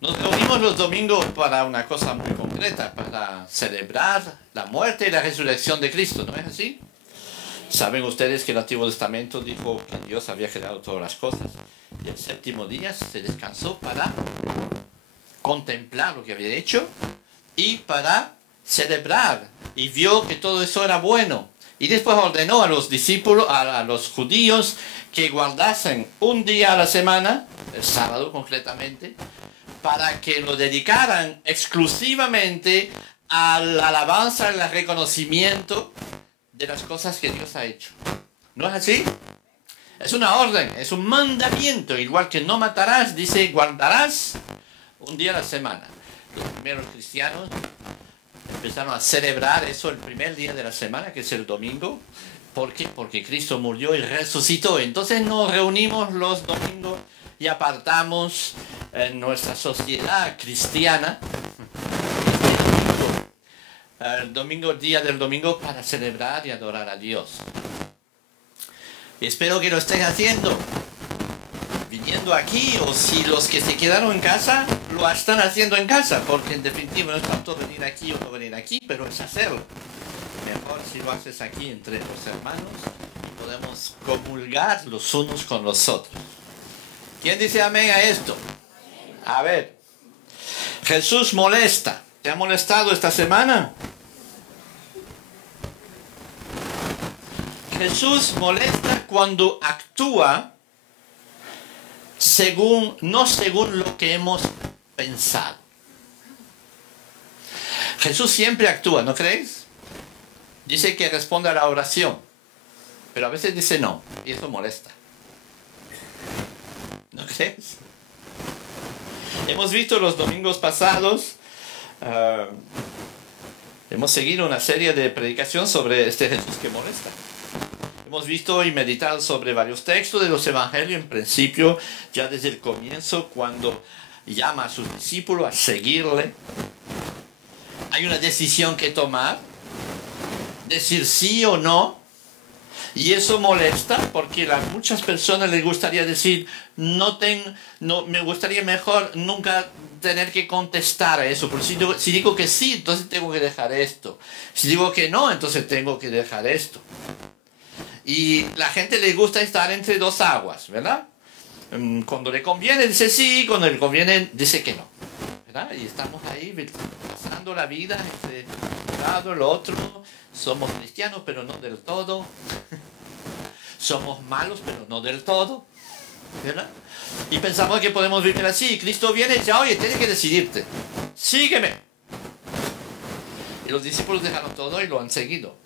Nos reunimos los domingos para una cosa muy concreta, para celebrar la muerte y la resurrección de Cristo, ¿no es así? Saben ustedes que el Antiguo Testamento dijo que Dios había creado todas las cosas y el séptimo día se descansó para contemplar lo que había hecho y para celebrar, y vio que todo eso era bueno. Y después ordenó a los discípulos, a los judíos, que guardasen un día a la semana, el sábado concretamente, para que lo dedicaran exclusivamente al alabanza y al reconocimiento de las cosas que Dios ha hecho. ¿No es así? Es una orden, es un mandamiento. Igual que no matarás, dice, guardarás un día a la semana. Los primeros cristianos empezaron a celebrar eso el primer día de la semana, que es el domingo. ¿Por qué? Porque Cristo murió y resucitó. Entonces nos reunimos los domingos y apartamos en nuestra sociedad cristiana el domingo, día del domingo, para celebrar y adorar a Dios. Y espero que lo estén haciendo, viniendo aquí, o si los que se quedaron en casa lo están haciendo en casa, porque en definitiva no es tanto venir aquí o no venir aquí, pero es hacerlo. Mejor si lo haces aquí entre los hermanos y podemos comulgar los unos con los otros. ¿Quién dice amén a esto? A ver, Jesús molesta. ¿Te ha molestado esta semana? Jesús molesta cuando actúa no según lo que hemos pensado. Jesús siempre actúa, ¿no creéis? Dice que responde a la oración, pero a veces dice no, y eso molesta. ¿No crees? Hemos visto los domingos pasados, hemos seguido una serie de predicación sobre este Jesús que molesta. Hemos visto y meditado sobre varios textos de los evangelios, en principio, ya desde el comienzo, cuando llama a sus discípulos a seguirle. Hay una decisión que tomar, decir sí o no, y eso molesta porque a muchas personas les gustaría decir, no, me gustaría mejor nunca tener que contestar a eso, porque si digo que sí, entonces tengo que dejar esto. Si digo que no, entonces tengo que dejar esto. Y la gente le gusta estar entre dos aguas, ¿verdad? Cuando le conviene dice sí, cuando le conviene dice que no, ¿verdad? Y estamos ahí pasando la vida entre un lado y el otro. Somos cristianos, pero no del todo. Somos malos, pero no del todo, ¿verdad? Y pensamos que podemos vivir así. Cristo viene y dice, oye, tienes que decidirte. Sígueme. Y los discípulos dejaron todo y lo han seguido.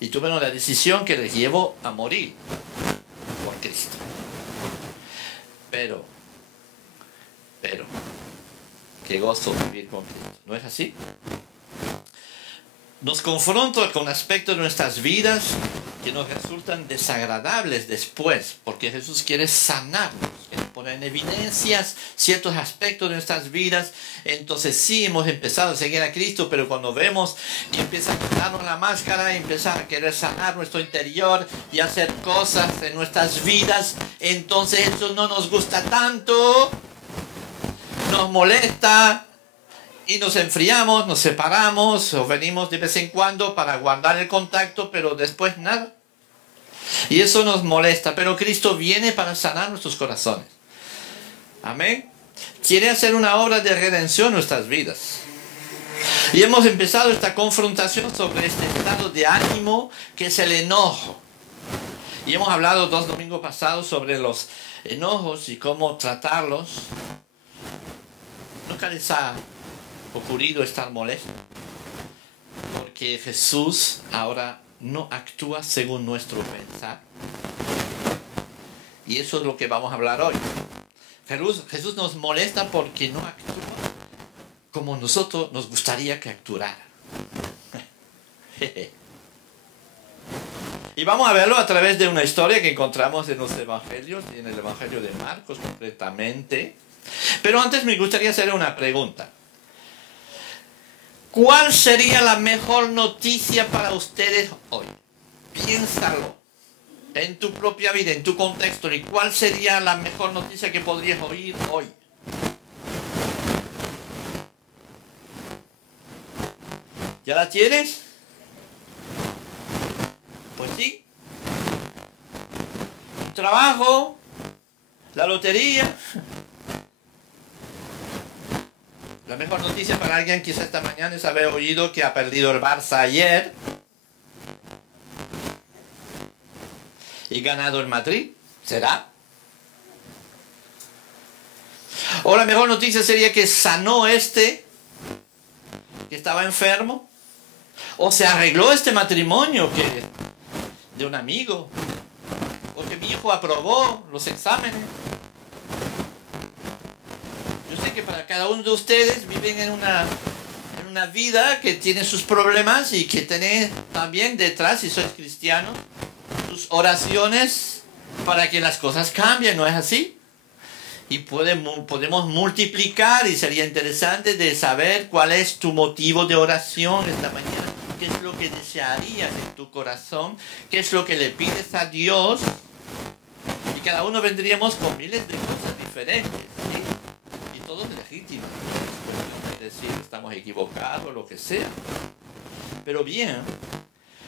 Y tuvieron la decisión que les llevó a morir por Cristo. Pero, qué gozo vivir con Cristo. ¿No es así? Nos confronta con aspectos de nuestras vidas que nos resultan desagradables después, porque Jesús quiere sanarnos, quiere poner en evidencias ciertos aspectos de nuestras vidas. Entonces sí, hemos empezado a seguir a Cristo, pero cuando vemos que empieza a quitarnos la máscara y empieza a querer sanar nuestro interior y hacer cosas en nuestras vidas, entonces eso no nos gusta tanto, nos molesta, y nos enfriamos, nos separamos o venimos de vez en cuando para guardar el contacto, pero después nada. Y eso nos molesta, pero Cristo viene para sanar nuestros corazones. Amén. Quiere hacer una obra de redención en nuestras vidas. Y hemos empezado esta confrontación sobre este estado de ánimo que es el enojo. Y hemos hablado 2 domingos pasados sobre los enojos y cómo tratarlos. ¿Nunca les ha ocurrido estar molesto? Porque Jesús ahora no actúa según nuestro pensar. Y eso es lo que vamos a hablar hoy. Jesús nos molesta porque no actúa como nosotros nos gustaría que actuara. Y vamos a verlo a través de una historia que encontramos en los evangelios, en el evangelio de Marcos concretamente. Pero antes me gustaría hacer una pregunta. ¿Cuál sería la mejor noticia para ustedes hoy? Piénsalo. En tu propia vida, en tu contexto. ¿Y cuál sería la mejor noticia que podrías oír hoy? ¿Ya la tienes? Pues sí. Un trabajo, la lotería. La mejor noticia para alguien quizá esta mañana es haber oído que ha perdido el Barça ayer y ganado el Madrid. ¿Será? O la mejor noticia sería que sanó que estaba enfermo. O se arregló este matrimonio de un amigo. O que mi hijo aprobó los exámenes. Yo sé que para cada uno de ustedes viven en una vida que tiene sus problemas y que tiene también detrás, si sois cristianos, sus oraciones para que las cosas cambien, ¿no es así? Y podemos multiplicar y sería interesante de saber cuál es tu motivo de oración esta mañana. ¿Qué es lo que desearías en tu corazón? ¿Qué es lo que le pides a Dios? Y cada uno vendríamos con miles de cosas diferentes, ¿sí? Y todo es legítimo. Podemos decir, estamos equivocados, lo que sea. Pero bien,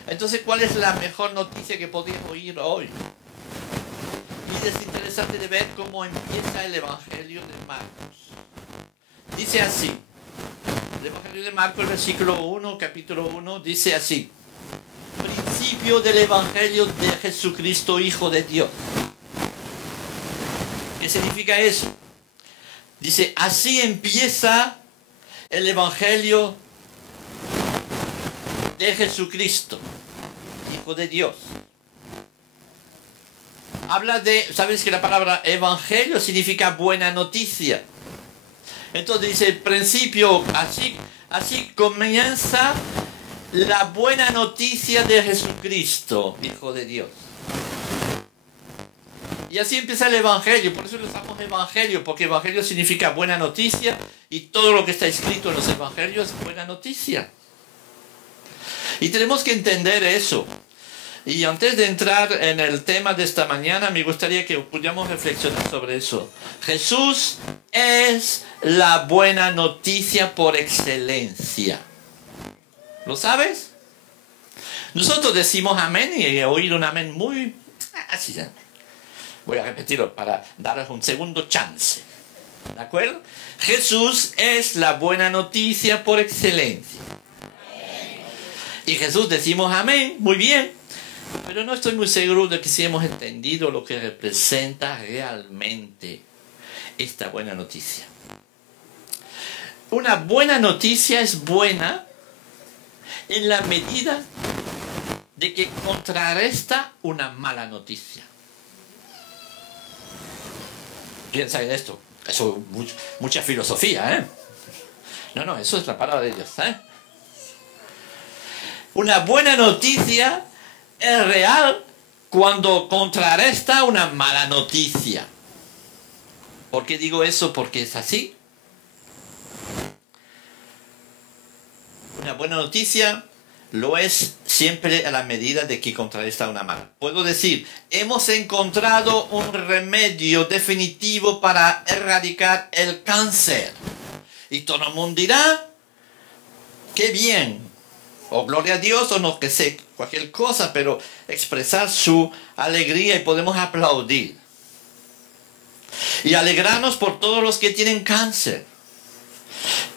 entonces, ¿cuál es la mejor noticia que podéis oír hoy? Y es interesante de ver cómo empieza el Evangelio de Marcos. Dice así. El Evangelio de Marcos, el versículo 1, capítulo 1, dice así. Principio del Evangelio de Jesucristo, Hijo de Dios. ¿Qué significa eso? Dice, así empieza el Evangelio de Jesucristo, Hijo de Dios. Habla de, ¿sabes que la palabra evangelio significa buena noticia? Entonces dice, el principio, así comienza la buena noticia de Jesucristo, Hijo de Dios. Y así empieza el evangelio, por eso lo llamamos evangelio, porque evangelio significa buena noticia y todo lo que está escrito en los evangelios es buena noticia. Y tenemos que entender eso. Y antes de entrar en el tema de esta mañana, me gustaría que pudiéramos reflexionar sobre eso. Jesús es la buena noticia por excelencia. ¿Lo sabes? Nosotros decimos amén y he oído un amén muy... así ya. Voy a repetirlo para darles un segundo chance. ¿De acuerdo? Jesús es la buena noticia por excelencia. Y Jesús decimos amén, muy bien. Pero no estoy muy seguro de que si hemos entendido lo que representa realmente esta buena noticia. Una buena noticia es buena en la medida de que contrarresta una mala noticia. Piensa en esto. Eso es mucha filosofía, ¿eh? No, eso es la palabra de Dios, ¿eh? Una buena noticia es real cuando contrarresta una mala noticia. ¿Por qué digo eso? Porque es así. Una buena noticia lo es siempre a la medida de que contrarresta una mala. Puedo decir, hemos encontrado un remedio definitivo para erradicar el cáncer. Y todo el mundo dirá, qué bien. O gloria a Dios, o no que sé, cualquier cosa, pero expresar su alegría y podemos aplaudir. Y alegrarnos por todos los que tienen cáncer.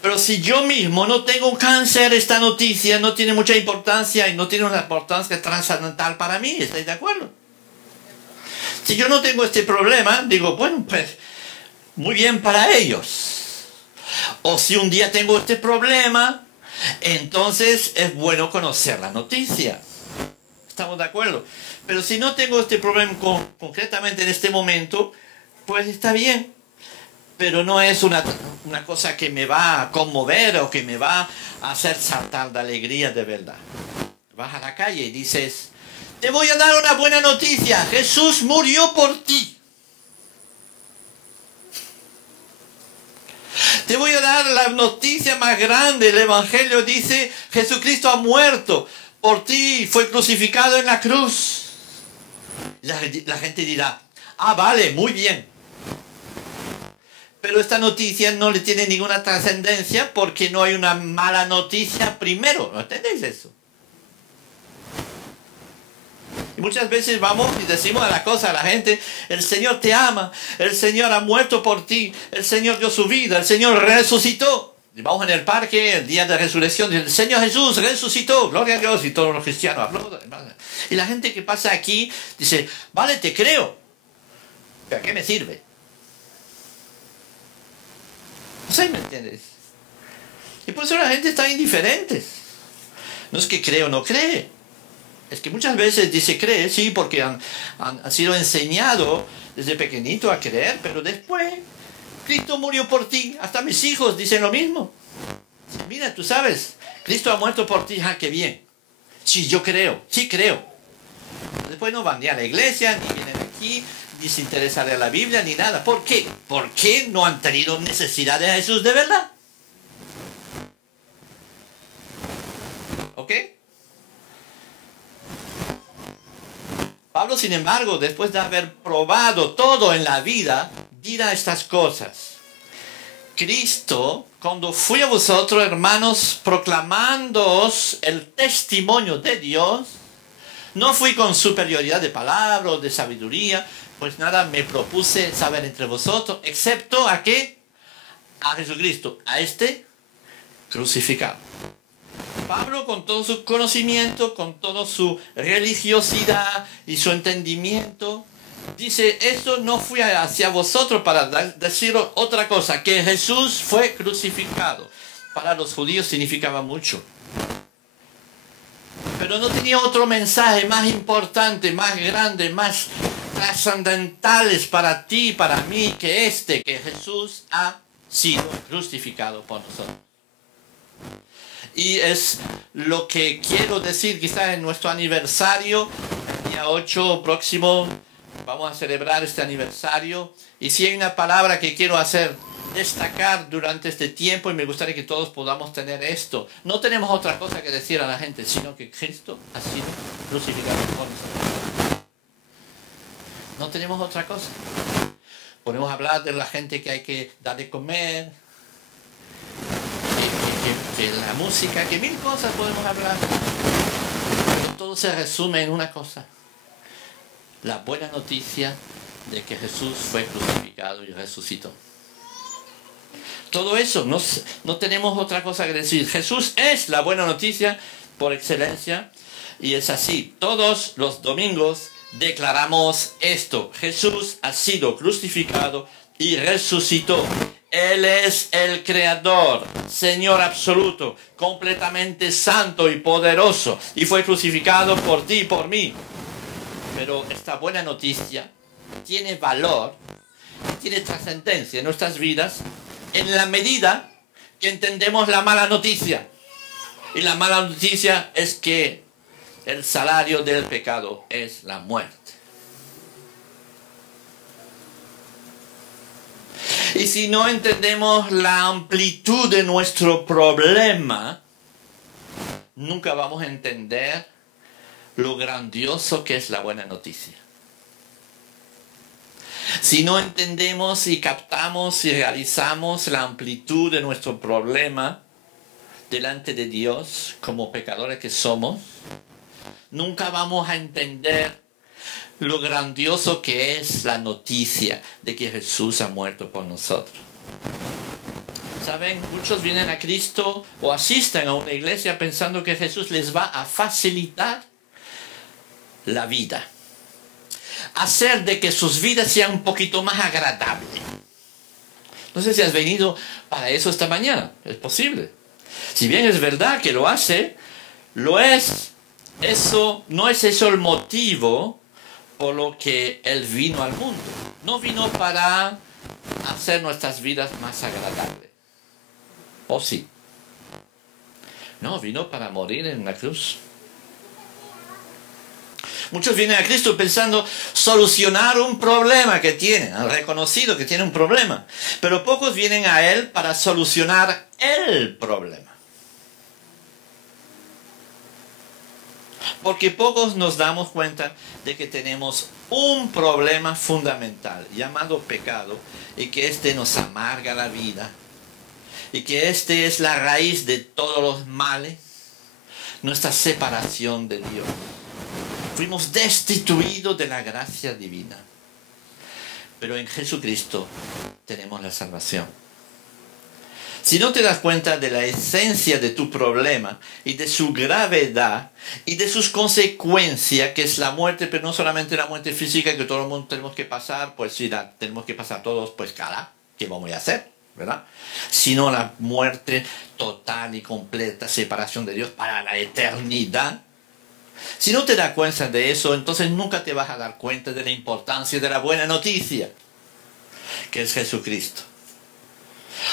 Pero si yo mismo no tengo cáncer, esta noticia no tiene mucha importancia y no tiene una importancia trascendental para mí, ¿estáis de acuerdo? Si yo no tengo este problema, digo, bueno, pues, muy bien para ellos. O si un día tengo este problema, entonces es bueno conocer la noticia. ¿Estamos de acuerdo? Pero si no tengo este problema concretamente en este momento, pues está bien. Pero no es una cosa que me va a conmover o que me va a hacer saltar de alegría de verdad. Vas a la calle y dices, te voy a dar una buena noticia. Jesús murió por ti. Te voy a dar la noticia más grande. El Evangelio dice, Jesucristo ha muerto por ti, fue crucificado en la cruz. La gente dirá, ah, vale, muy bien. Pero esta noticia no le tiene ninguna trascendencia porque no hay una mala noticia primero. ¿No entendéis eso? Y muchas veces vamos y decimos a la cosa a la gente: el Señor te ama, el Señor ha muerto por ti, el Señor dio su vida, el Señor resucitó. Y vamos en el parque el día de resurrección, el Señor Jesús resucitó, gloria a Dios, y todos los cristianos aplaudan. Y la gente que pasa aquí dice: vale, te creo, pero ¿a qué me sirve? No sé, ¿me entiendes? Y por eso la gente está indiferente. No es que cree o no cree. Es que muchas veces dice cree, sí, porque han sido enseñados desde pequeñito a creer, pero después Cristo murió por ti. Hasta mis hijos dicen lo mismo. Mira, tú sabes, Cristo ha muerto por ti. Ah, qué bien. Sí, yo creo, sí creo. Después no van ni a la iglesia, ni vienen aquí, ni se interesan en la Biblia, ni nada. ¿Por qué? ¿Por qué no han tenido necesidad de Jesús de verdad? ¿Ok? Pablo, sin embargo, después de haber probado todo en la vida, dirá estas cosas. Cristo, cuando fui a vosotros, hermanos, proclamándoos el testimonio de Dios, no fui con superioridad de palabra o de sabiduría, pues nada me propuse saber entre vosotros, excepto ¿a qué? A Jesucristo, a este crucificado. Pablo, con todo su conocimiento, con toda su religiosidad y su entendimiento, dice: esto no fui hacia vosotros para deciros otra cosa, que Jesús fue crucificado. Para los judíos significaba mucho. Pero no tenía otro mensaje más importante, más grande, más trascendentales para ti y para mí que este, que Jesús ha sido crucificado por nosotros. Y es lo que quiero decir, quizás en nuestro aniversario, el día 8 próximo, vamos a celebrar este aniversario. Y si hay una palabra que quiero hacer destacar durante este tiempo, y me gustaría que todos podamos tener esto. No tenemos otra cosa que decir a la gente, sino que Cristo ha sido crucificado por nosotros. No tenemos otra cosa. Podemos hablar de la gente que hay que dar de comer, que la música, que mil cosas podemos hablar. Pero todo se resume en una cosa: la buena noticia de que Jesús fue crucificado y resucitó. Todo eso, no tenemos otra cosa que decir. Jesús es la buena noticia por excelencia, y es así. Todos los domingos declaramos esto: Jesús ha sido crucificado y resucitó. Él es el Creador, Señor absoluto, completamente santo y poderoso, y fue crucificado por ti y por mí. Pero esta buena noticia tiene valor, tiene trascendencia en nuestras vidas en la medida que entendemos la mala noticia. Y la mala noticia es que el salario del pecado es la muerte. Y si no entendemos la amplitud de nuestro problema, nunca vamos a entender lo grandioso que es la buena noticia. Si no entendemos y captamos y realizamos la amplitud de nuestro problema delante de Dios como pecadores que somos, nunca vamos a entender lo grandioso que es la noticia de que Jesús ha muerto por nosotros. ¿Saben? Muchos vienen a Cristo o asisten a una iglesia pensando que Jesús les va a facilitar la vida, hacer de que sus vidas sean un poquito más agradables. No sé si has venido para eso esta mañana. Es posible. Si bien es verdad que lo hace, lo es. Eso no es eso el motivo por lo que Él vino al mundo. No vino para hacer nuestras vidas más agradables. ¿O sí? No, vino para morir en la cruz. Muchos vienen a Cristo pensando solucionar un problema que tienen. Han reconocido que tienen un problema. Pero pocos vienen a Él para solucionar el problema. Porque pocos nos damos cuenta de que tenemos un problema fundamental llamado pecado y que este nos amarga la vida y que este es la raíz de todos los males, nuestra separación de Dios. Fuimos destituidos de la gracia divina. Pero en Jesucristo tenemos la salvación. Si no te das cuenta de la esencia de tu problema y de su gravedad y de sus consecuencias, que es la muerte, pero no solamente la muerte física que todo el mundo tenemos que pasar, pues si la tenemos que pasar todos, pues cara, ¿qué vamos a hacer? ¿Verdad? Sino la muerte total y completa, separación de Dios para la eternidad. Si no te das cuenta de eso, entonces nunca te vas a dar cuenta de la importancia de la buena noticia, que es Jesucristo.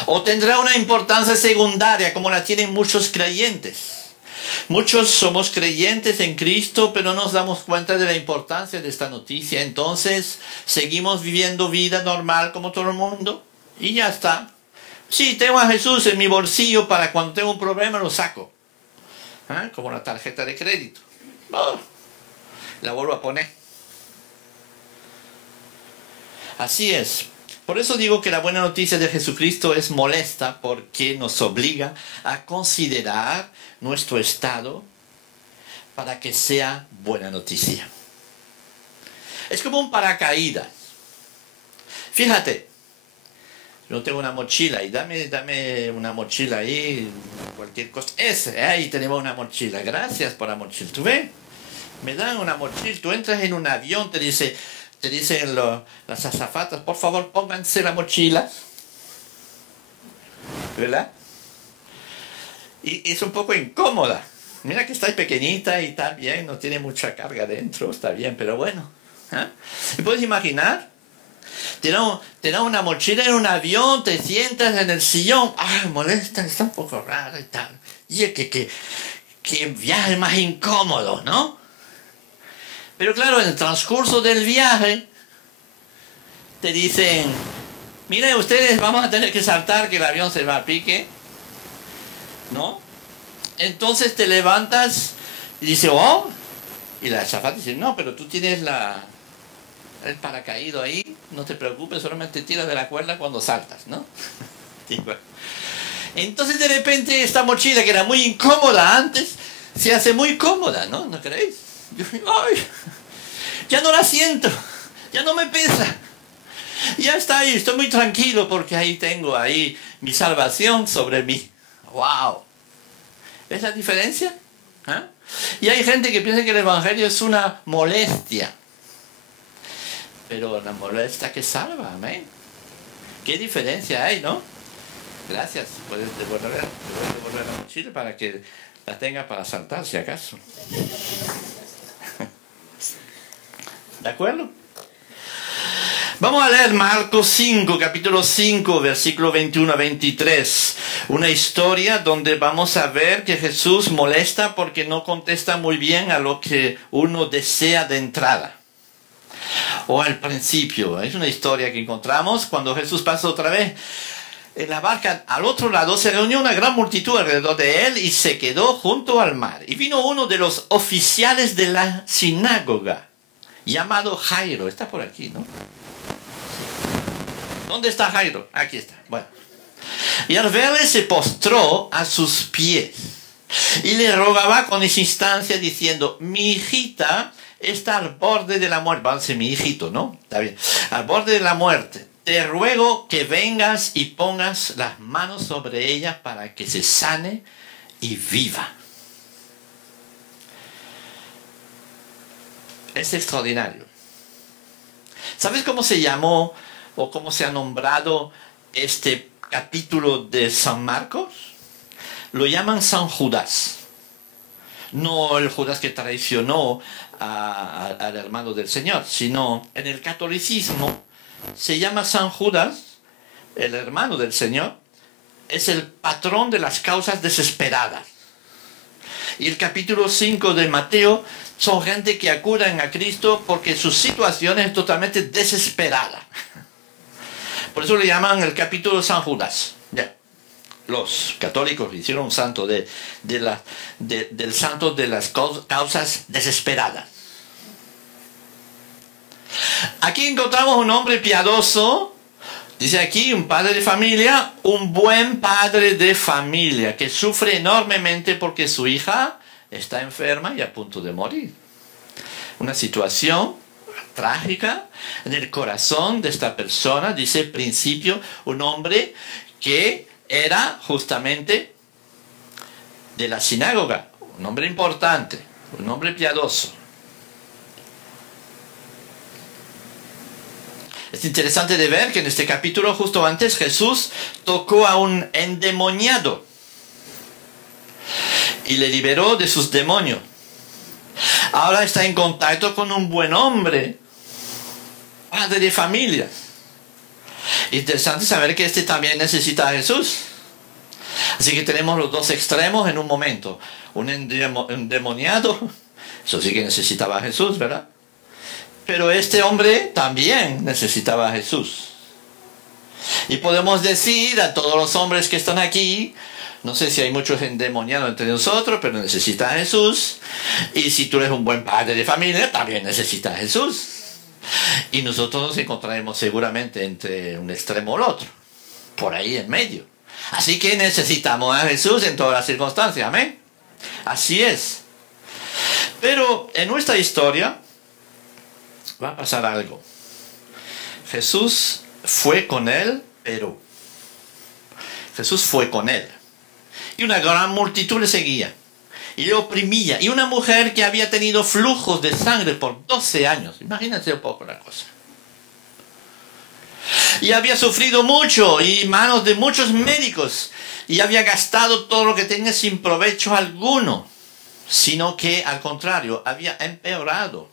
O tendrá una importancia secundaria, como la tienen muchos creyentes. Muchos somos creyentes en Cristo, pero no nos damos cuenta de la importancia de esta noticia. Entonces, seguimos viviendo vida normal como todo el mundo. Y ya está. Sí, tengo a Jesús en mi bolsillo para cuando tengo un problema lo saco. ¿Ah? Como la tarjeta de crédito. Oh, la vuelvo a poner. Así es. Por eso digo que la buena noticia de Jesucristo es molesta, porque nos obliga a considerar nuestro estado para que sea buena noticia. Es como un paracaídas. Fíjate, yo tengo una mochila y dame una mochila ahí, cualquier cosa. Ahí tenemos una mochila. Gracias por la mochila. ¿Tú ves? Me dan una mochila. Tú entras en un avión, te dicen las azafatas, por favor pónganse la mochila, ¿verdad? Y es un poco incómoda. Mira que está pequeñita y está bien, no tiene mucha carga dentro, está bien, pero bueno. ¿Eh? ¿Y puedes imaginar? Te da una mochila en un avión, te sientas en el sillón, molesta, está un poco raro y tal. Y es que viaje más incómodo, ¿no? Pero claro, en el transcurso del viaje te dicen, miren ustedes, vamos a tener que saltar que el avión se va a pique, ¿no? Entonces te levantas y dices, oh, y la azafata dice, no, pero tú tienes el paracaído ahí, no te preocupes, solamente tiras de la cuerda cuando saltas, ¿no? Entonces de repente esta mochila que era muy incómoda antes, se hace muy cómoda, ¿no? ¿No creéis? Ay, ya no la siento, ya no me pesa, ya está ahí, estoy muy tranquilo porque ahí tengo mi salvación sobre mí. ¡Wow! ¿Ves la diferencia? ¿Eh? Y hay gente que piensa que el Evangelio es una molestia, pero la molestia que salva, amén. ¿Qué diferencia hay, no? Gracias, puedes devolver la mochila para que la tenga para saltar si acaso. ¿De acuerdo? Vamos a leer Marcos 5, capítulo 5, versículo 21 a 23. Una historia donde vamos a ver que Jesús molesta porque no contesta muy bien a lo que uno desea de entrada. O al principio. Es una historia que encontramos cuando Jesús pasa otra vez en la barca al otro lado. Se reunió una gran multitud alrededor de él y se quedó junto al mar. Y vino uno de los oficiales de la sinagoga, llamado Jairo. Está por aquí, ¿no? ¿Dónde está Jairo? Aquí está. Bueno. Y al verle se postró a sus pies y le rogaba con insistencia diciendo, mi hijita está al borde de la muerte. Va a ser mi hijito, ¿no? Está bien. Al borde de la muerte. Te ruego que vengas y pongas las manos sobre ella para que se sane y viva. Es extraordinario. ¿Sabes cómo se llamó o cómo se ha nombrado este capítulo de San Marcos? Lo llaman San Judas. No el Judas que traicionó al hermano del Señor, sino en el catolicismo se llama San Judas, el hermano del Señor, es el patrón de las causas desesperadas. Y el capítulo 5 de Mateo son gente que acuden a Cristo porque su situación es totalmente desesperada. Por eso le llaman el capítulo San Judas. Ya. los católicos hicieron un santo del santo de las causas desesperadas. Aquí encontramos un hombre piadoso, dice aquí un padre de familia, un buen padre de familia que sufre enormemente porque su hija está enferma y a punto de morir. Una situación trágica en el corazón de esta persona, dice al principio, un hombre que era justamente de la sinagoga, un hombre importante, un hombre piadoso. Es interesante de ver que en este capítulo justo antes Jesús tocó a un endemoniado y le liberó de sus demonios. Ahora está en contacto con un buen hombre, padre de familia. Interesante saber que este también necesita a Jesús. Así que tenemos los dos extremos en un momento. Un endemoniado, eso sí que necesitaba a Jesús, ¿verdad? Pero este hombre también necesitaba a Jesús. Y podemos decir a todos los hombres que están aquí, no sé si hay muchos endemoniados entre nosotros, pero necesitas a Jesús. Y si tú eres un buen padre de familia, también necesitas a Jesús. Y nosotros nos encontraremos seguramente entre un extremo o el otro, por ahí en medio. Así que necesitamos a Jesús en todas las circunstancias, amén. Así es. Pero en nuestra historia va a pasar algo. Jesús fue con él, pero Jesús fue con él. Y una gran multitud le seguía. Y le oprimía. Y una mujer que había tenido flujos de sangre por 12 años. Imagínense un poco la cosa. Y había sufrido mucho. Y manos de muchos médicos. Y había gastado todo lo que tenía sin provecho alguno. Sino que, al contrario, había empeorado.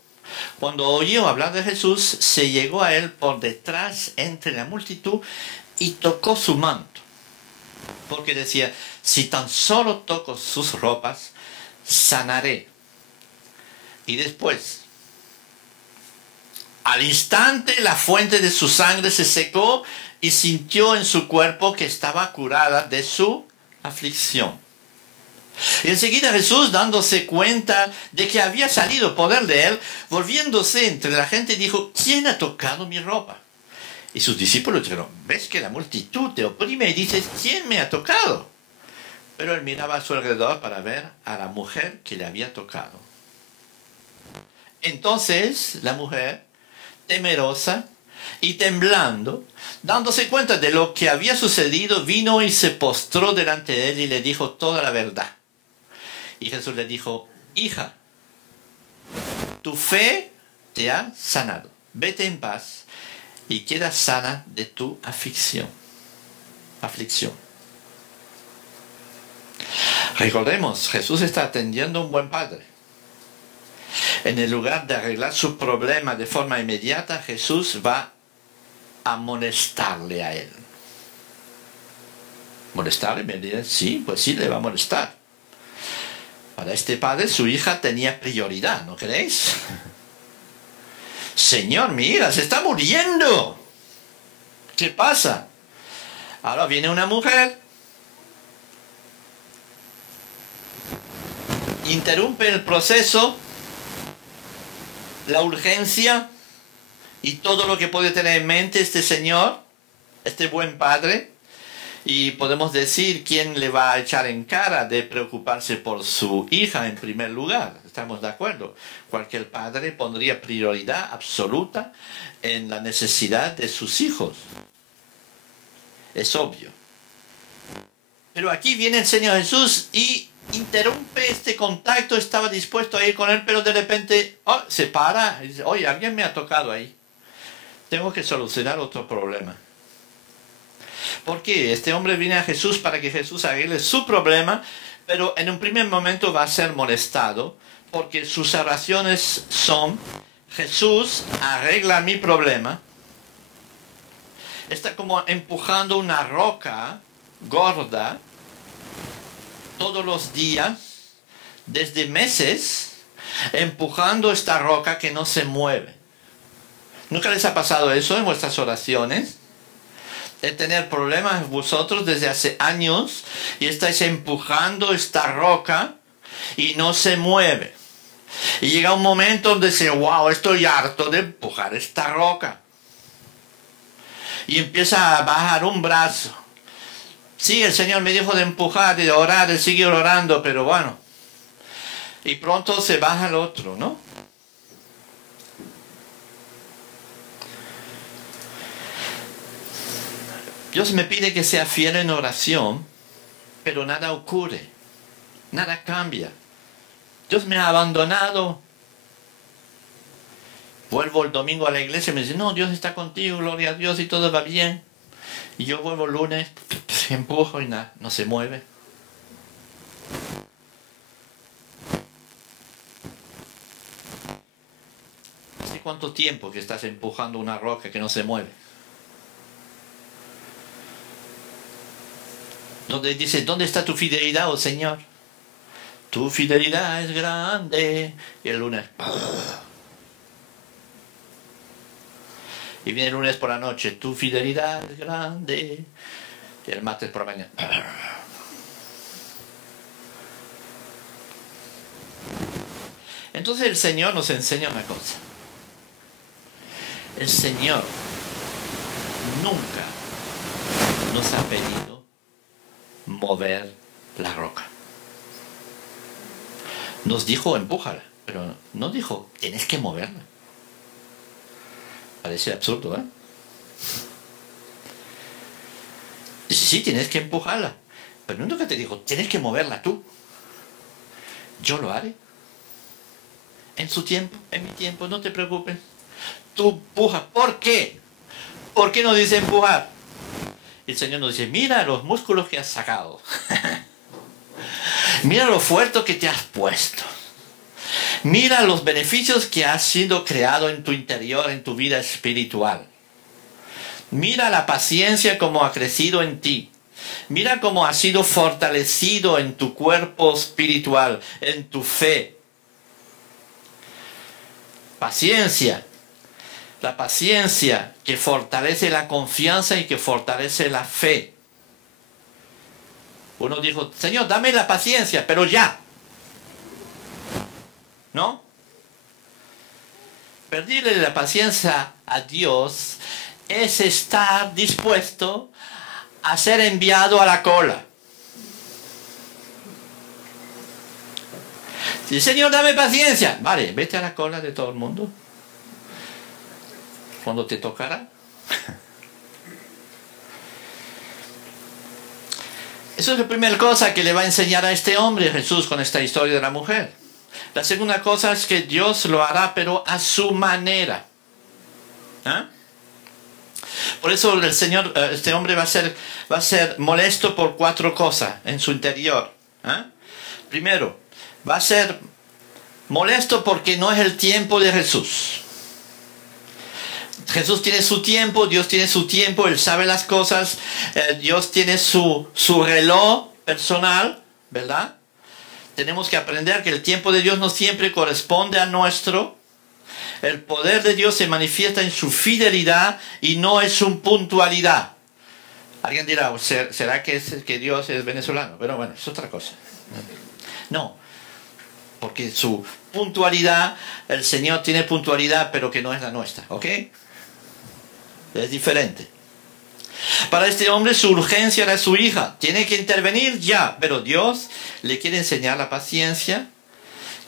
Cuando oyó hablar de Jesús, se llegó a él por detrás entre la multitud y tocó su manto. Porque decía, si tan solo toco sus ropas, sanaré. Y después, al instante, la fuente de su sangre se secó y sintió en su cuerpo que estaba curada de su aflicción. Y enseguida Jesús, dándose cuenta de que había salido poder de él, volviéndose entre la gente, dijo, ¿quién ha tocado mi ropa? Y sus discípulos dijeron, ¿ves que la multitud te oprime y dices, ¿quién me ha tocado? Pero él miraba a su alrededor para ver a la mujer que le había tocado. Entonces la mujer, temerosa y temblando, dándose cuenta de lo que había sucedido, vino y se postró delante de él y le dijo toda la verdad. Y Jesús le dijo, hija, tu fe te ha sanado. Vete en paz y queda sana de tu aflicción. Recordemos, Jesús está atendiendo a un buen padre. En el lugar de arreglar su problema de forma inmediata, Jesús va a amonestarle a él. ¿Molestarle? Me dirán, sí, pues sí, le va a molestar. Para este padre, su hija tenía prioridad, ¿no creéis? Señor, mi hija se está muriendo. ¿Qué pasa? Ahora viene una mujer, interrumpe el proceso, la urgencia y todo lo que puede tener en mente este señor, este buen padre. Y podemos decir quién le va a echar en cara de preocuparse por su hija en primer lugar. ¿Estamos de acuerdo? Cualquier padre pondría prioridad absoluta en la necesidad de sus hijos. Es obvio. Pero aquí viene el Señor Jesús y interrumpe este contacto. Estaba dispuesto a ir con él, pero de repente se para y dice, oye, alguien me ha tocado ahí. Tengo que solucionar otro problema. Porque este hombre viene a Jesús para que Jesús arregle su problema, pero en un primer momento va a ser molestado, porque sus oraciones son, Jesús, arregla mi problema. Está como empujando una roca gorda todos los días, desde meses, empujando esta roca que no se mueve. ¿Nunca les ha pasado eso en vuestras oraciones? tener problemas vosotros desde hace años y estáis empujando esta roca y no se mueve. Y llega un momento donde dice, wow, estoy harto de empujar esta roca. Y empieza a bajar un brazo. Sí, el Señor me dijo de empujar y de orar, de seguir orando, pero bueno. Y pronto se baja el otro, ¿no? Dios me pide que sea fiel en oración, pero nada ocurre, nada cambia. Dios me ha abandonado. Vuelvo el domingo a la iglesia y me dice, no, Dios está contigo, gloria a Dios y todo va bien. Y yo vuelvo el lunes, empujo y nada, no se mueve. ¿Hace cuánto tiempo que estás empujando una roca que no se mueve? Donde dice, ¿dónde está tu fidelidad, oh Señor? Tu fidelidad es grande. Y el lunes, y viene el lunes por la noche, tu fidelidad es grande. Y el martes por la mañana. Entonces el Señor nos enseña una cosa. El Señor nunca nos ha pedido mover la roca. Nos dijo, empújala, pero no dijo, tienes que moverla. Parece absurdo, ¿eh? Dice, sí, tienes que empujarla. Pero nunca te dijo, tienes que moverla tú. Yo lo haré. En su tiempo, en mi tiempo, no te preocupes. Tú empujas. ¿Por qué? ¿Por qué no dice empujar? El Señor nos dice, mira los músculos que has sacado. Mira lo fuerte que te has puesto. Mira los beneficios que has sido creado en tu interior, en tu vida espiritual. Mira la paciencia como ha crecido en ti. Mira cómo has sido fortalecido en tu cuerpo espiritual, en tu fe. Paciencia. La paciencia que fortalece la confianza y que fortalece la fe. Uno dijo, Señor, dame la paciencia, pero ya. ¿No? Pedirle la paciencia a Dios es estar dispuesto a ser enviado a la cola. Sí, Señor, dame paciencia. Vale, vete a la cola de todo el mundo. Cuando te tocará. Eso es la primera cosa que le va a enseñar a este hombre Jesús con esta historia de la mujer. La segunda cosa es que Dios lo hará, pero a su manera. ¿Ah? Por eso el Señor, este hombre va a ser molesto por 4 cosas en su interior. ¿Ah? Primero, va a ser molesto porque no es el tiempo de Jesús. Jesús tiene su tiempo, Dios tiene su tiempo, Él sabe las cosas, Dios tiene su reloj personal, ¿verdad? Tenemos que aprender que el tiempo de Dios no siempre corresponde a nuestro. El poder de Dios se manifiesta en su fidelidad y no en su puntualidad. Alguien dirá, ¿será que Dios es venezolano? Pero bueno, es otra cosa. No, porque su puntualidad, el Señor tiene puntualidad, pero que no es la nuestra, ¿ok? Es diferente. Para este hombre su urgencia era su hija. Tiene que intervenir ya. Pero Dios le quiere enseñar la paciencia.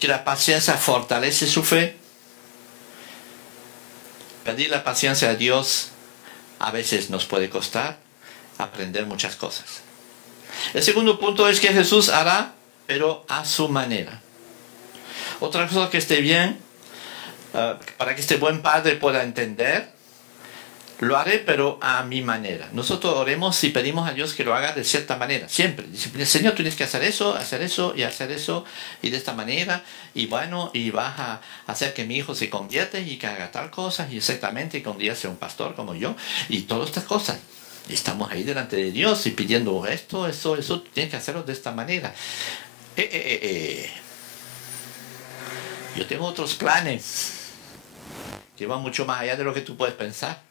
Que la paciencia fortalece su fe. Pedir la paciencia a Dios a veces nos puede costar aprender muchas cosas. El segundo punto es que Jesús hará, pero a su manera. Otra cosa que esté bien, para que este buen padre pueda entender, lo haré, pero a mi manera. Nosotros oremos y pedimos a Dios que lo haga de cierta manera, siempre. Dice, Señor, tú tienes que hacer eso y hacer eso, y de esta manera, y bueno, y vas a hacer que mi hijo se convierta y que haga tal cosa, y exactamente, y que un día sea un pastor como yo, y todas estas cosas. Y estamos ahí delante de Dios y pidiendo esto, eso, tú tienes que hacerlo de esta manera. Yo tengo otros planes que van mucho más allá de lo que tú puedes pensar.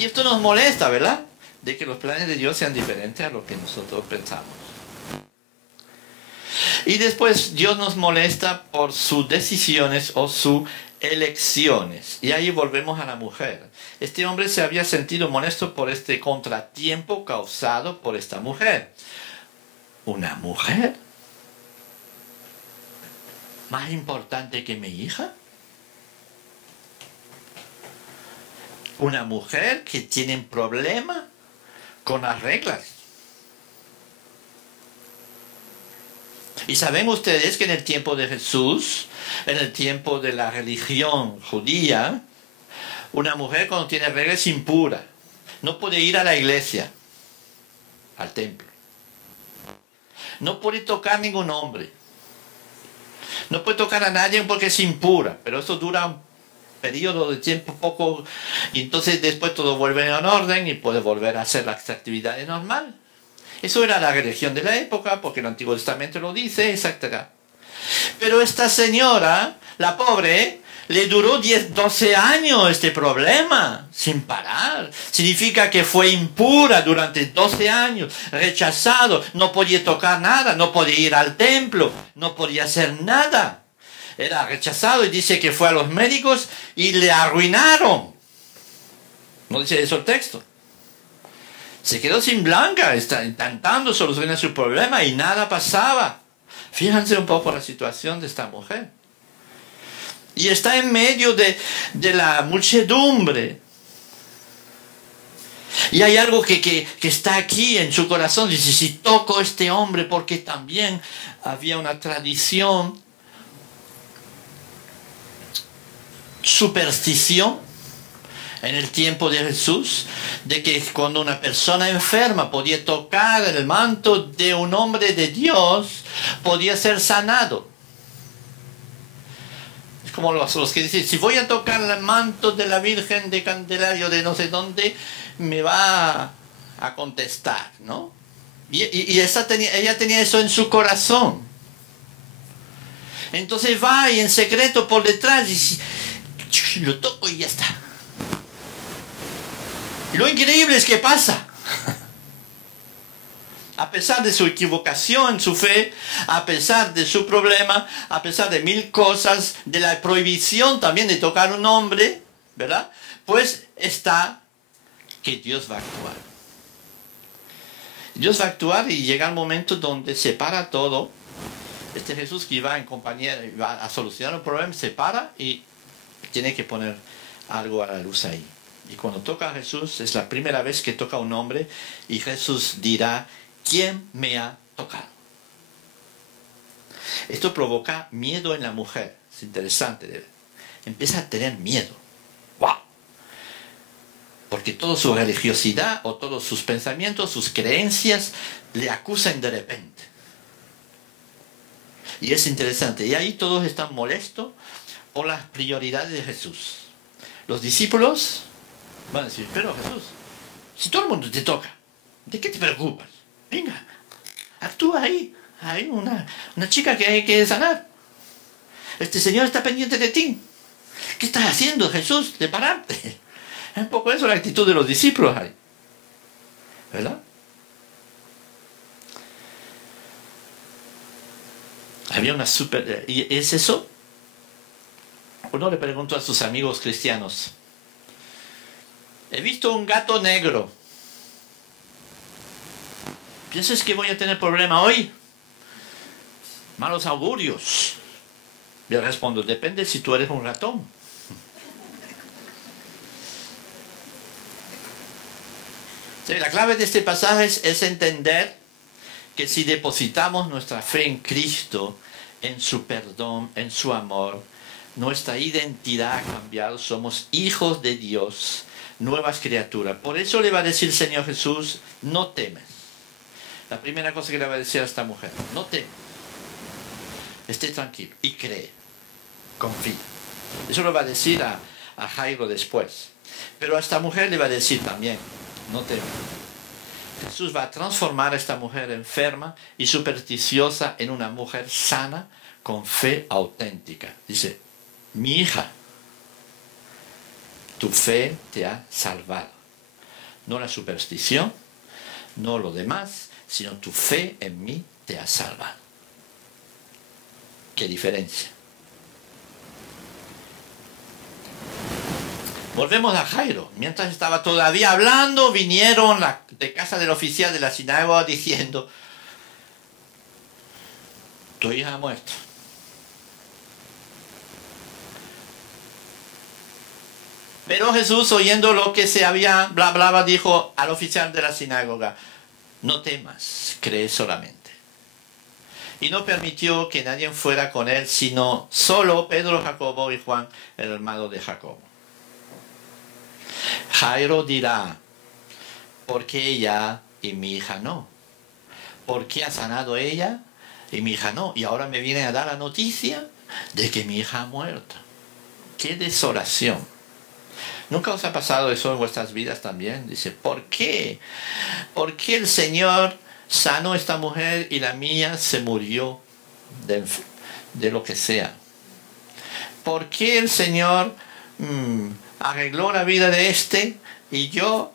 Y esto nos molesta, ¿verdad? De que los planes de Dios sean diferentes a lo que nosotros pensamos. Y después Dios nos molesta por sus decisiones o sus elecciones. Y ahí volvemos a la mujer. Este hombre se había sentido molesto por este contratiempo causado por esta mujer. ¿Una mujer más importante que mi hija? ¿Una mujer que tiene un problema con las reglas? Y saben ustedes que en el tiempo de Jesús, en el tiempo de la religión judía, una mujer cuando tiene reglas es impura. No puede ir a la iglesia, al templo. No puede tocar ningún hombre. No puede tocar a nadie porque es impura. Pero eso dura un periodo de tiempo poco. Y entonces después todo vuelve en orden y puede volver a hacer las actividades normales. Eso era la religión de la época, porque el Antiguo Testamento lo dice, etc. Pero esta señora, la pobre, le duró 12 años este problema, sin parar. Significa que fue impura durante 12 años, rechazado, no podía tocar nada, no podía ir al templo, no podía hacer nada. Era rechazado y dice que fue a los médicos y le arruinaron. ¿No dice eso el texto? Se quedó sin blanca, está intentando solucionar su problema y nada pasaba. Fíjense un poco la situación de esta mujer. Y está en medio de la muchedumbre. Y hay algo que está aquí en su corazón. Dice, si toco a este hombre, porque también había una tradición, superstición, en el tiempo de Jesús, de que cuando una persona enferma podía tocar el manto de un hombre de Dios, podía ser sanado. Es como los que dicen, si voy a tocar el manto de la Virgen de Candelario de no sé dónde, me va a contestar, ¿no? Y ella tenía eso en su corazón. Entonces va y en secreto por detrás y lo toco y ya está. Lo increíble es que pasa. A pesar de su equivocación en su fe, a pesar de su problema, a pesar de 1000 cosas, de la prohibición también de tocar un hombre, ¿verdad? Pues está que Dios va a actuar. Dios va a actuar y llega el momento donde se para todo. Este Jesús que iba en compañía, iba a solucionar un problema, se para y tiene que poner algo a la luz ahí. Y cuando toca a Jesús, es la primera vez que toca a un hombre y Jesús dirá, ¿quién me ha tocado? Esto provoca miedo en la mujer. Es interesante. Empieza a tener miedo. ¡Wow! Porque toda su religiosidad o todos sus pensamientos, sus creencias, le acusan de repente. Y es interesante. Y ahí todos están molestos por las prioridades de Jesús. Los discípulos van a decir, pero Jesús, si todo el mundo te toca, ¿de qué te preocupas? Venga, actúa ahí. Hay una chica que hay que sanar. Este Señor está pendiente de ti. ¿Qué estás haciendo, Jesús? De pararte. Es un poco eso la actitud de los discípulos ahí. ¿Verdad? Había una super... ¿Y es eso? Uno le preguntó a sus amigos cristianos, he visto un gato negro. ¿Piensas que voy a tener problema hoy? Malos augurios. Le respondo, depende si tú eres un ratón. Sí, la clave de este pasaje es entender que si depositamos nuestra fe en Cristo, en su perdón, en su amor, nuestra identidad ha cambiado, somos hijos de Dios, nuevas criaturas. Por eso le va a decir el Señor Jesús, no temes. La primera cosa que le va a decir a esta mujer, no temes. Esté tranquilo y cree, confía. Eso lo va a decir a Jairo después. Pero a esta mujer le va a decir también, no temas. Jesús va a transformar a esta mujer enferma y supersticiosa en una mujer sana con fe auténtica. Dice, mi hija, tu fe te ha salvado. No la superstición, no lo demás, sino tu fe en mí te ha salvado. ¿Qué diferencia? Volvemos a Jairo. Mientras estaba todavía hablando, vinieron de casa del oficial de la sinagoga diciendo: tu hija ha muerto. Pero Jesús, oyendo lo que se había hablaba, dijo al oficial de la sinagoga: no temas, cree solamente. Y no permitió que nadie fuera con él, sino solo Pedro, Jacobo y Juan, el hermano de Jacobo. Jairo dirá: ¿por qué ella y mi hija no? ¿Por qué ha sanado ella y mi hija no? Y ahora me viene a dar la noticia de que mi hija ha muerto. ¡Qué desolación! ¿Nunca os ha pasado eso en vuestras vidas también? Dice: ¿por qué? ¿Por qué el Señor sanó a esta mujer y la mía se murió de lo que sea? ¿Por qué el Señor arregló la vida de este y yo?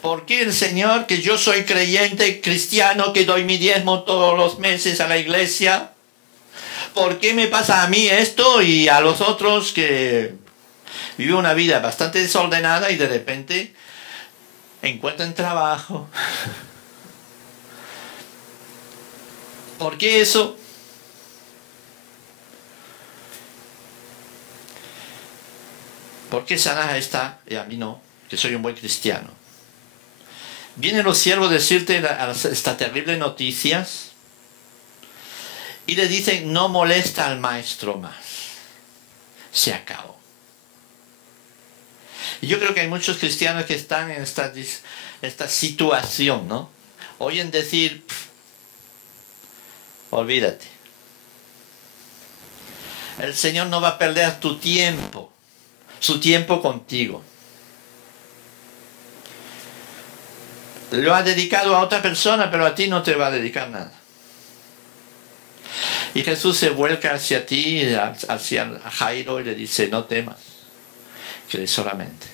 ¿Por qué el Señor, que yo soy creyente cristiano, que doy mi diezmo todos los meses a la iglesia? ¿Por qué me pasa a mí esto y a los otros que viven una vida bastante desordenada y de repente encuentran trabajo? ¿Por qué eso? ¿Por qué sanas a esta y a mí no? Que soy un buen cristiano. Vienen los siervos a decirte estas terribles noticias y le dicen: no molesta al maestro más. Se acabó. Y yo creo que hay muchos cristianos que están en esta situación, ¿no? Oyen decir: olvídate. El Señor no va a perder tu tiempo, su tiempo contigo. Lo ha dedicado a otra persona, pero a ti no te va a dedicar nada. Y Jesús se vuelca hacia ti, hacia Jairo, y le dice: no temas, cree solamente.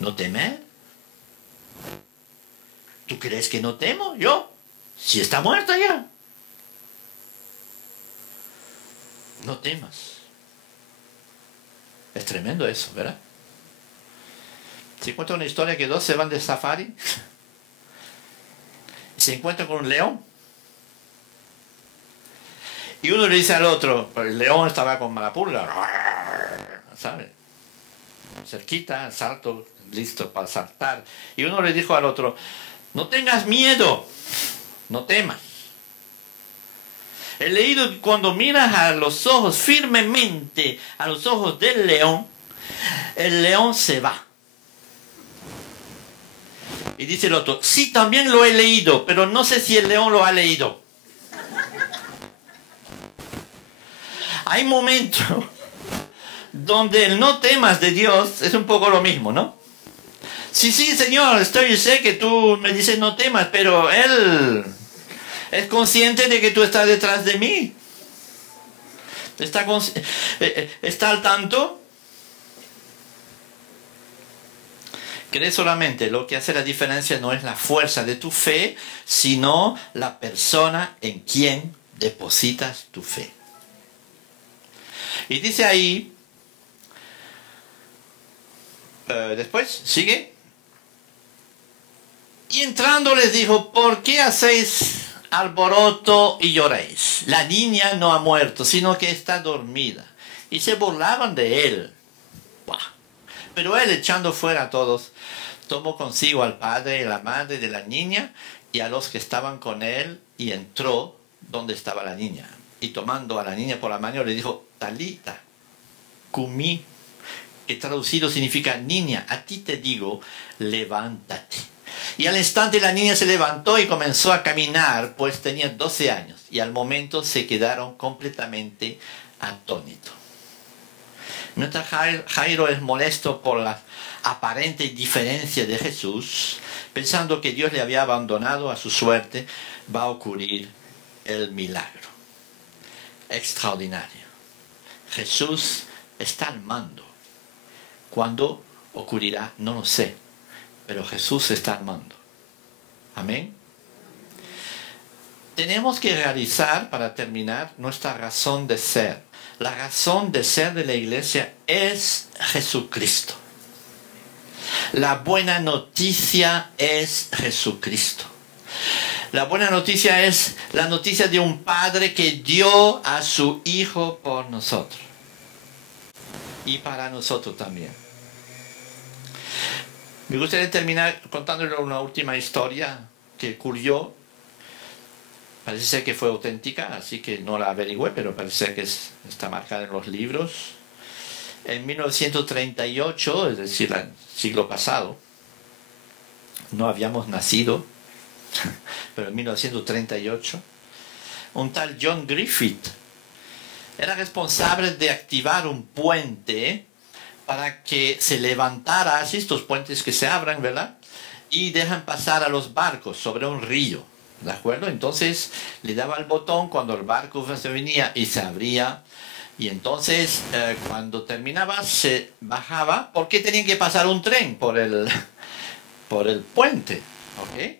¿No temer? ¿Tú crees que no temo? ¿Yo? Si está muerta ya. No temas. Es tremendo eso, ¿verdad? Se encuentra una historia que dos se van de safari y se encuentran con un león. Y uno le dice al otro, el león estaba con mala pulga, ¿sabes? Cerquita, salto, listo para saltar. Y uno le dijo al otro: no tengas miedo, no temas. He leído que cuando miras a los ojos firmemente, a los ojos del león, el león se va. Y dice el otro: sí, también lo he leído, pero no sé si el león lo ha leído. Hay momentos donde el no temas de Dios es un poco lo mismo, ¿no? Sí, sí, Señor, sé que tú me dices no temas, pero Él es consciente de que tú estás detrás de mí. ¿Está al tanto? Cree solamente. Lo que hace la diferencia no es la fuerza de tu fe, sino la persona en quien depositas tu fe. Y dice ahí, después, sigue. Y entrando les dijo: ¿por qué hacéis alboroto y lloréis? La niña no ha muerto, sino que está dormida. Y se burlaban de él. ¡Buah! Pero él, echando fuera a todos, tomó consigo al padre y la madre de la niña y a los que estaban con él, y entró donde estaba la niña. Y tomando a la niña por la mano le dijo: Talita cumi, que traducido significa: niña, a ti te digo, levántate. Y al instante la niña se levantó y comenzó a caminar, pues tenía 12 años. Y al momento se quedaron completamente atónitos. Mientras Jairo es molesto por la aparente indiferencia de Jesús, pensando que Dios le había abandonado a su suerte, va a ocurrir el milagro. Extraordinario. Jesús está al mando. ¿Cuándo ocurrirá? No lo sé, pero Jesús está armando. Amén. Tenemos que realizar, para terminar, nuestra razón de ser. La razón de ser de la iglesia es Jesucristo. La buena noticia es Jesucristo. La buena noticia es la noticia de un padre que dio a su hijo por nosotros. Y para nosotros también. Me gustaría terminar contándole una última historia que ocurrió. Parece ser que fue auténtica, así que no la averigüé, pero parece ser que está marcada en los libros. En 1938, es decir, el siglo pasado, no habíamos nacido, pero en 1938, un tal John Griffith era responsable de activar un puente para que se levantara, así estos puentes que se abran, ¿verdad? Y dejan pasar a los barcos sobre un río, ¿de acuerdo? Entonces le daba el botón cuando el barco se venía y se abría. Y entonces cuando terminaba se bajaba, porque tenían que pasar un tren por el puente, ¿ok?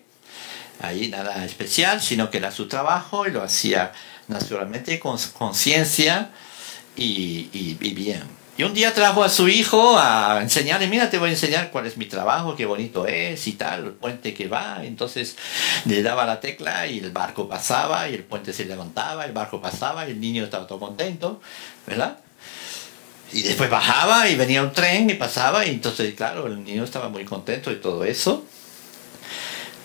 Ahí nada especial, sino que era su trabajo y lo hacía naturalmente con conciencia y bien. Y un día trajo a su hijo a enseñarle, mira, te voy a enseñar cuál es mi trabajo, qué bonito es y tal, el puente que va. Entonces le daba la tecla y el barco pasaba y el puente se levantaba, el barco pasaba y el niño estaba todo contento, ¿verdad? Y después bajaba y venía un tren y pasaba y entonces, claro, el niño estaba muy contento y todo eso.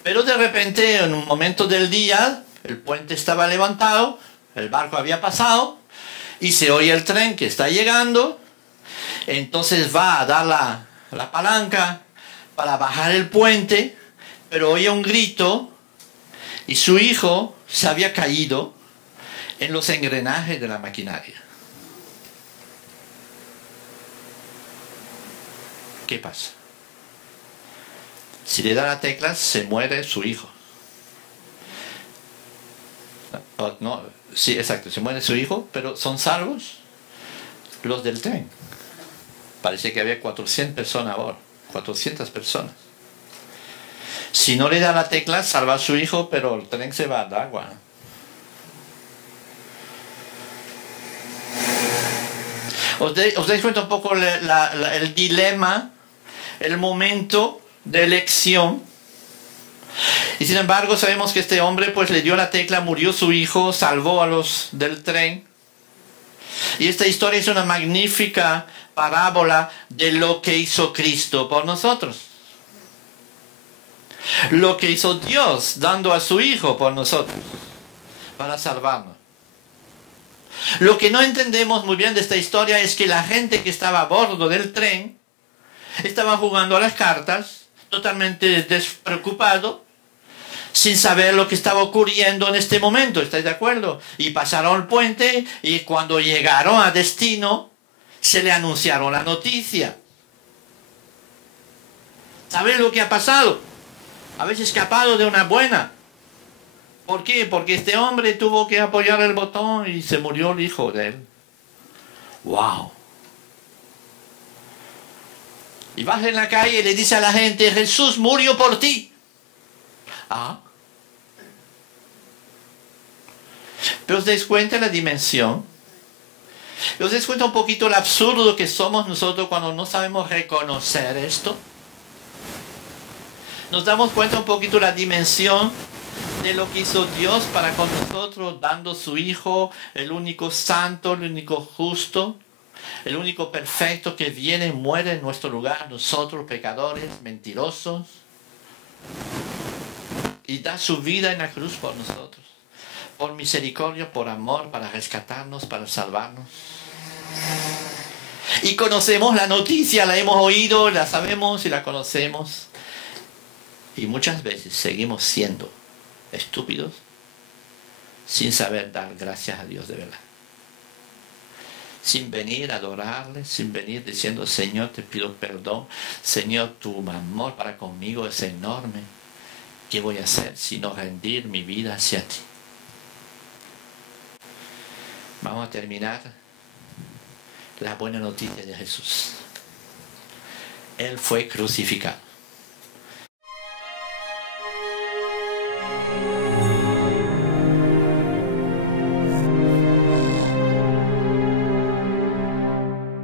Pero de repente, en un momento del día, el puente estaba levantado, el barco había pasado y se oye el tren que está llegando. Entonces va a dar la palanca para bajar el puente, pero oye un grito y su hijo se había caído en los engranajes de la maquinaria. ¿Qué pasa? Si le da la tecla, se muere su hijo. No, sí, exacto, se muere su hijo, pero son salvos los del tren. Parece que había 400 personas ahora, 400 personas. Si no le da la tecla, salva a su hijo, pero el tren se va al agua. ¿Os dais cuenta un poco el dilema, el momento de elección? Y sin embargo sabemos que este hombre pues le dio la tecla, murió su hijo, salvó a los del tren. Y esta historia es una magnífica parábola de lo que hizo Cristo por nosotros. Lo que hizo Dios dando a su hijo por nosotros para salvarnos. Lo que no entendemos muy bien de esta historia es que la gente que estaba a bordo del tren estaba jugando a las cartas, totalmente despreocupado, sin saber lo que estaba ocurriendo en este momento. ¿Estáis de acuerdo? Y pasaron el puente y cuando llegaron a destino se le anunciaron la noticia. ¿Sabéis lo que ha pasado? Habéis escapado de una buena. ¿Por qué? Porque este hombre tuvo que apoyar el botón y se murió el hijo de él. ¡Wow! Y baja en la calle y le dice a la gente, Jesús murió por ti. ¿Ah? Pero os dais cuenta la dimensión. ¿Os dais cuenta un poquito lo absurdo que somos nosotros cuando no sabemos reconocer esto? Nos damos cuenta un poquito la dimensión de lo que hizo Dios para con nosotros, dando su Hijo, el único santo, el único justo, el único perfecto que viene y muere en nuestro lugar, nosotros pecadores, mentirosos, y da su vida en la cruz por nosotros, por misericordia, por amor, para rescatarnos, para salvarnos. Y conocemos la noticia, la hemos oído, la sabemos y la conocemos. Y muchas veces seguimos siendo estúpidos sin saber dar gracias a Dios de verdad. Sin venir a adorarle, sin venir diciendo, Señor, te pido perdón. Señor, tu amor para conmigo es enorme. ¿Qué voy a hacer sino rendir mi vida hacia ti? Vamos a terminar la buena noticia de Jesús. Él fue crucificado.